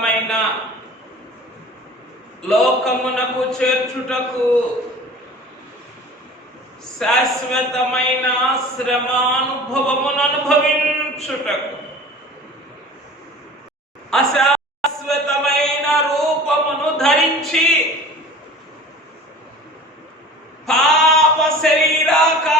శాశ్వతమైన లోకమునకు చేర్చుటకు శాశ్వతమైన శ్రమానుభవమును అనుభవించుటకు అశాశ్వతమైన రూపమును ధరించి పాప శరీరాకారముతో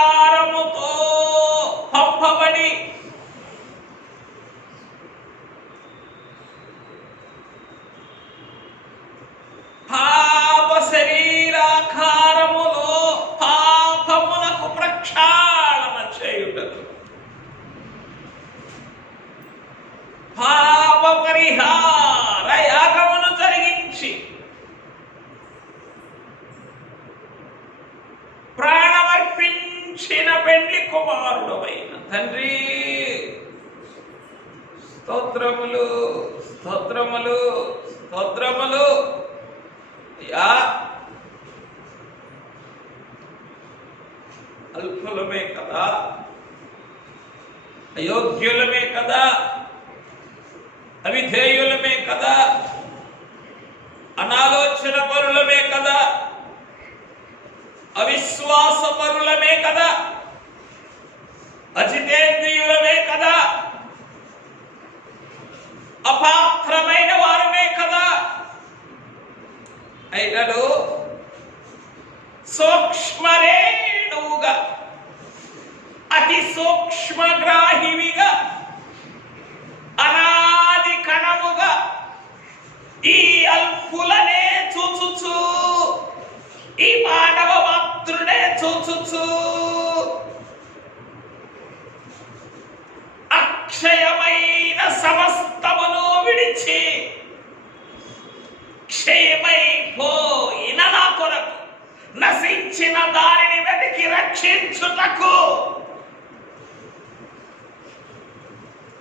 తండ్రి స్తోత్రములు స్తోత్రములు స్తోత్రములు. యా అల్పులమే కదా అయోగ్యులమే కదా అవిధేయులమే కదా అనాలోచన పరులమే కదా అవిశ్వాస పరులమే కదా అజితేంద్రియులమే కదా అపాత్రమైన వారమే కదా అయినను సూక్ష్మరేణువుగా అతి సూక్ష్మగ్రాహివిగా అనాది కణముగా ఈ అల్పులనే చూచుచు ఈ మానవ మాతృనే చూచుచు క్షయమైన సమస్తమును విడిచి క్షయమైపోయిన నా కొరకు నశించిన దానిని వెతికి రక్షించుటకు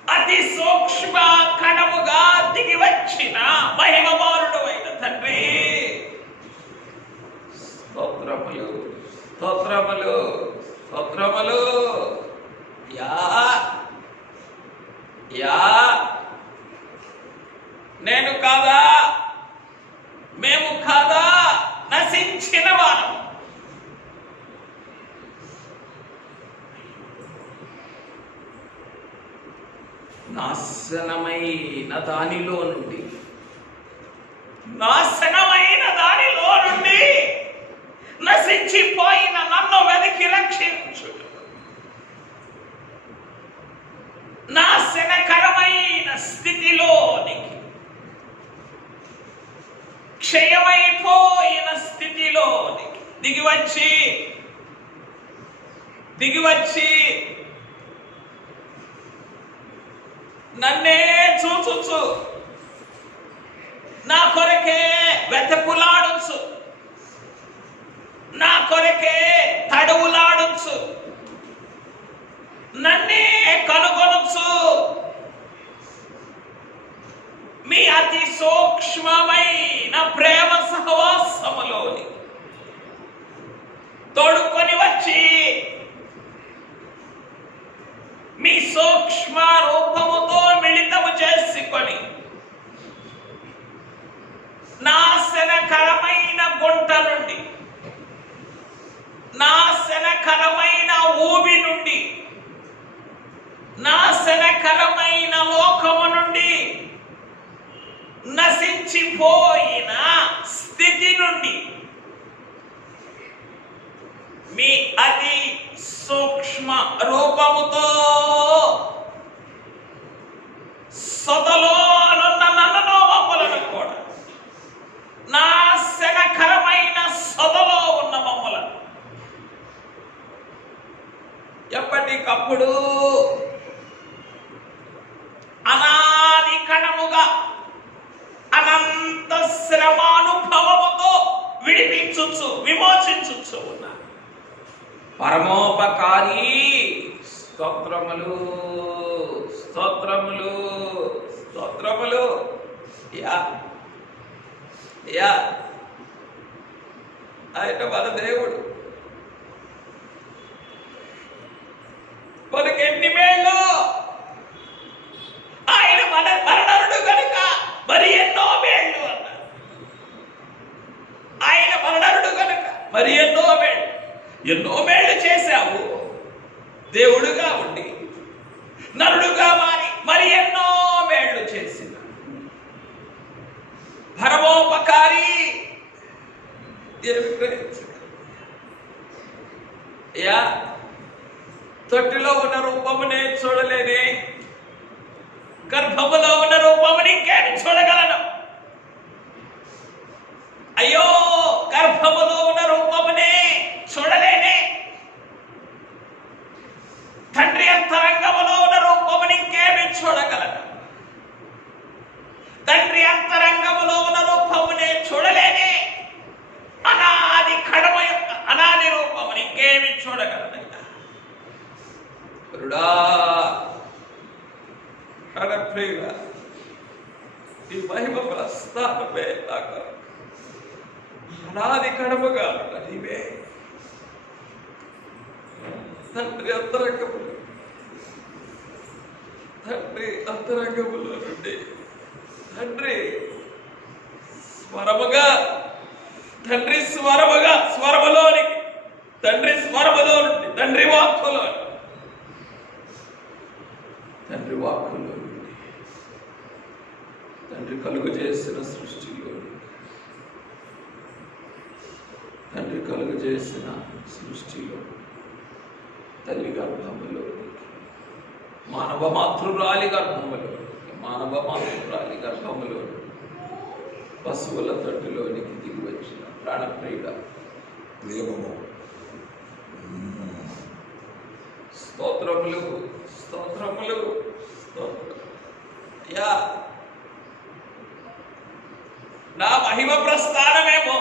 అతి సూక్ష్మ కణముగా దిగి వచ్చిన మహిమవారుడు అయిన తండ్రి. స్తోత్రములు స్తోత్రములు స్తోత్రములు యా యా నేను కాదా మేము కాదా నశించిన వారం నాశనమైన దానిలో నుండి. నాశనమైన దానిలో నుండి నశించిపోయిన నన్ను వెతికి రక్షించు. నాశనకరమైన స్థితిలోనికి క్షయమైపోయిన స్థితిలోనికి. దిగివచ్చి దిగివచ్చి నన్నే చూచుచు నా కొరకే వెతకులాడుచు నా కొరకే తడువులాడుచు నన్నే కనుగొనుచు మీ అతి సూక్ష్మమైన ప్రేమ సహవాసములోని తోడుకొని వచ్చి మీ సూక్ష్మ రూపముతో మిళితము చేసుకొని నాశనకరమైన గుంట నుండి నాశనకరమైన ఊబి నుండి నాశనకరమైన లోకము నుండి నశించిపోయిన స్థితి నుండి మీ అతి సూక్ష్మ రూపముతో సొదలోనున్న నన్ను మమ్మలను కూడా నాశనకరమైన సొదలో ఉన్న మమ్మలను. ఎప్పటికప్పుడు కారణముగా అనంత శ్రమానుభవముతో విడిపించుచు విమోచించుచు పరమోపకారి స్తోత్రములు స్తోత్రములు స్తోత్రములు. యా యా. ఆయన మన దేవుడు తొట్టిలో ఉన్న రూపమునే చూడలేని. గర్భములో ఉన్న రూపముని ఇంకేమి చూడగలను? అయ్యో గర్భములో ఉన్న రూపమునే చూడలేనే తండ్రి అంతరంగములో ఉన్న రూపముని ఇంకేమి చూడగలను తండ్రి అంతరంగములో ఉన్న రూపమునే చూడలేనే అనాది కడమ యొక్క అనాది రూపముని ఇంకేమి చూడగలనయ్యా కరుడా కడప్రియుడా ఈ మహిమ ప్రస్థానమే నాకు. అనాది కడపగా నీవే. తండ్రి అంతరంగములు. తండ్రి అంతరంగములో నుండి తండ్రి స్వరముగా తండ్రి స్వరముగా స్వరములోనికి తండ్రి స్వరములో నుండి తండ్రి వాక్కులో తండ్రి వాక్కులో నుండి తండ్రి కలుగు చేసిన సృష్టిలో తండ్రి కలుగు చేసిన సృష్టిలో తల్లి గర్భములో మానవ మాతృరాలి గర్భములో మానవ మాతృరాలి గర్భములో పశువుల తొట్టిలోనికి దిగి వచ్చిన ప్రాణప్రియుడ నియమము స్తోత్రములు స్తోత్రములు. యా. నా మహిమ ప్రస్థానమేమో.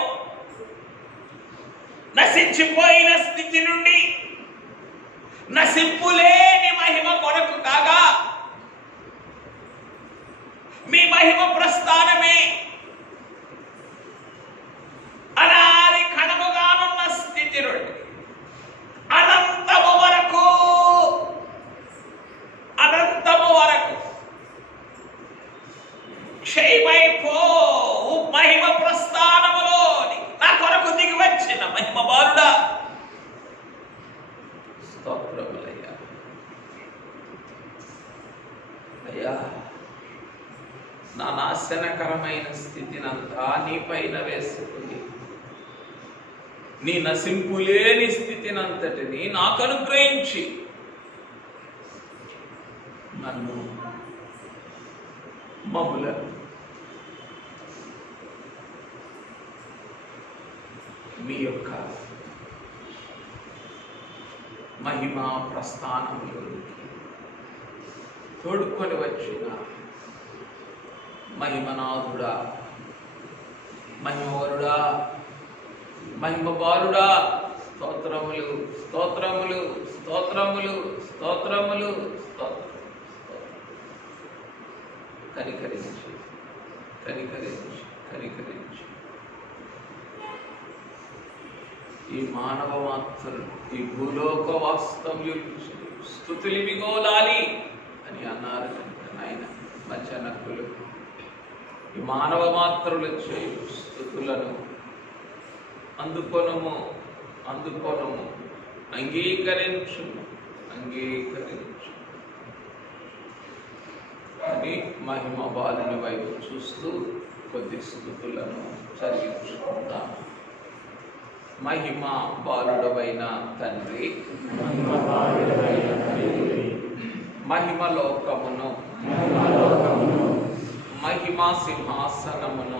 నశించిపోయిన స్థితి నుండి నశింపులేని మహిమ కొరకు కాగా మీ మహిమ ప్రస్థానమే. అనాది కణముగానున్న స్థితి నుండి అనంతము వరకు అనంతము వరకు క్షయమైపో మహిమ ప్రస్థానములోని నా కొరకు దిగి వచ్చిన మహిమ బాలుడా స్తోత్రములయ్యా అయ్యా నా నాశనకరమైన స్థితినంతా నీ పైన వేసుకుని నీ నశింపులేని స్థితినంతటిని నాకు అనుగ్రహించి నన్ను మమ్ములను మీ యొక్క మహిమా ప్రస్థానంలోనికి తోడుకొని వచ్చిన మహిమనాథుడా మహిమవరుడా మహిమ బాలుడా స్తోత్రములు స్తోత్రములు స్తోత్రములు స్తోత్రములు కనికరించి కనికరించి కనికరించి. ఈ మానవ మాత్రులు ఈ భూలోక వాస్తవ్యులు స్థుతులు మిగోలాలి అని అన్నారు కనుక నాయన మధ్యాహ్నకులు ఈ మానవ మాత్రులు చేయు స్థుతులను అందుకొనము అందుకొనము. అంగీకరించు అంగీకరించు అని మహిమ బాలుని వైపు చూస్తూ కొద్ది స్థుతులను చదివించుకుందాం. మహిమ బాలుడవైన తండ్రి. మహిమ లోకమును మహిమా సింహాసనమును.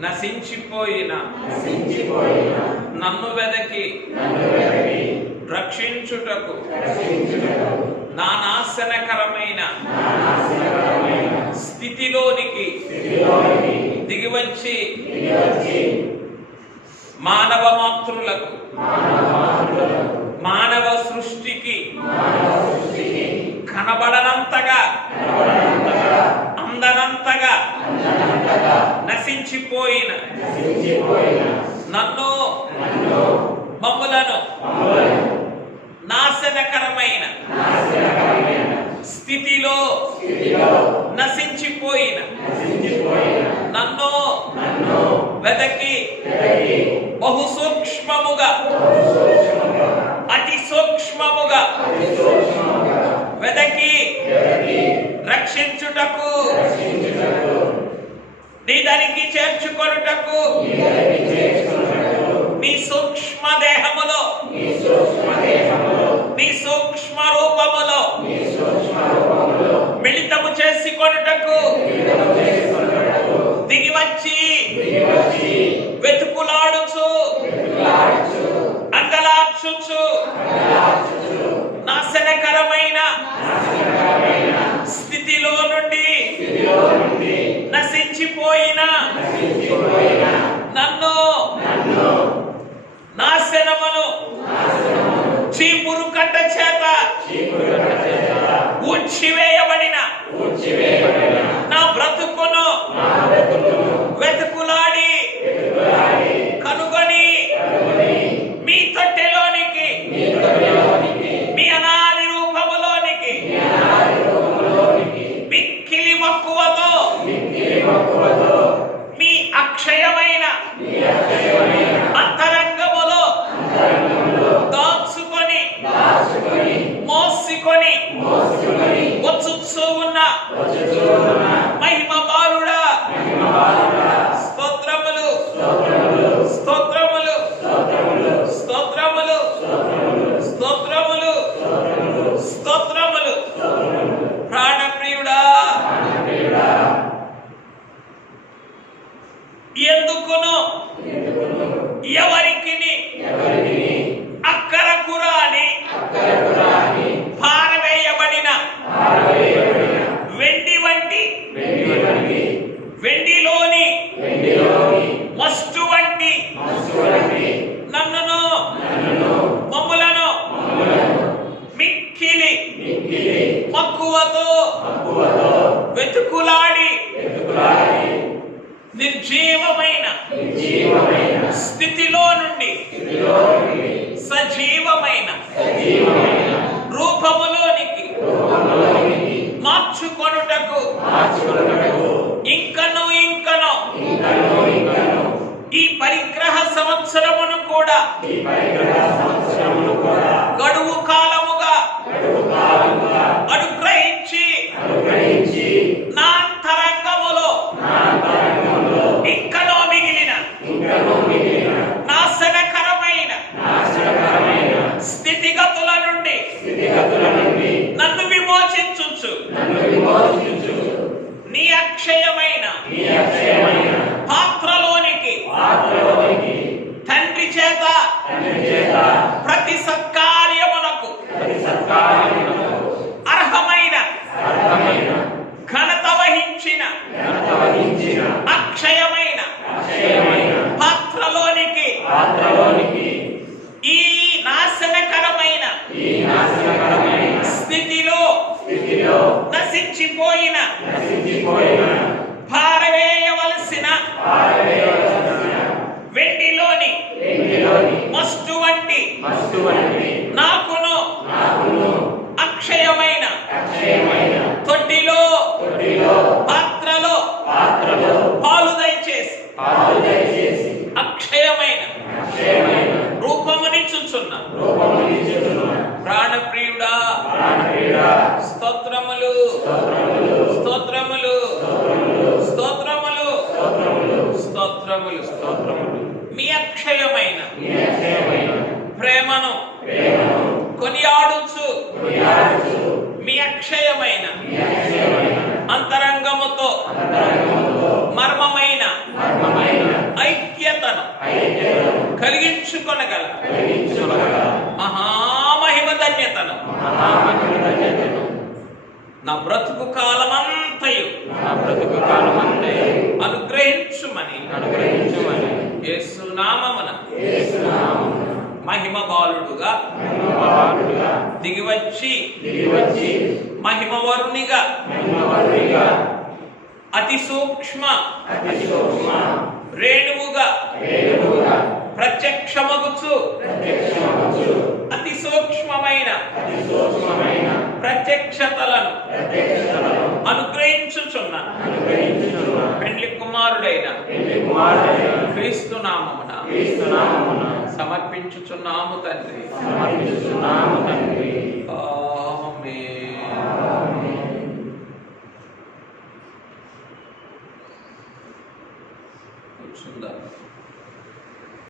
నశించిపోయిన. నన్ను వెదకి. రక్షించుటకు. నా నాశనకరమైన స్థితిలోనికి. దిగివచ్చి మానవ మాతృలకు మానవ సృష్టికి కనబడనంతగా. అందనంతగా. నశించిపోయిన. నన్ను మమ్మలను చేసి కొనుటకు. దిగి వచ్చి వెతుకులాడుచు. అంగలార్చుచు నాశనకరమైన స్థితిలో నుండి నశించిపోయిన నన్ను నాశనమును చీపురు కట్ట చేత ఉచ్చివేయబడిన నా బ్రతుకును వెతుకులా సజీవమైన నశించిపోయిన. పారవేయవలసిన. వెండిలోని. మస్తు వంటి నాకును. అక్షయమైన. తొట్టిలో. పాత్రలో. పాలు దయచేసి. అక్షయమైన. రూపముని చూచున్నా స్తోత్రములు. స్తోత్రములు. స్తోత్రములు. స్తోత్రములు. స్తోత్రములు మీ అక్షయమైన ప్రేమను కొనియాడుచు. మీ అక్షయమైన అంతరంగముతో మర్మమైన ఐక్యతను కలిగించుకొనగల మహామహిమ ధన్యతను నా బ్రతుకు కాలమంతయు. నా బ్రతుకు కాలమంతయు అనుగ్రహించుమని. అనుగ్రహించుమని. యేసు నామమున. యేసు నామమున. మహిమ బాలుడుగా. మహిమ బాలుడుగా. దిగివచ్చి. దిగివచ్చి. మహిమ వర్ణిగా మహిమ అతి సూక్ష్మ. అతి సూక్ష్మ. రేణువుగా. రేణువుగా. ప్రత్యక్ష ప్రత్యక్షమగుచు అతి సూక్ష్మమైన ప్రత్యక్షతలను అనుగ్రహించుచున్న పెండ్లి కుమారుడైన క్రీస్తునామమున సమర్పించుచున్నాము తండ్రి.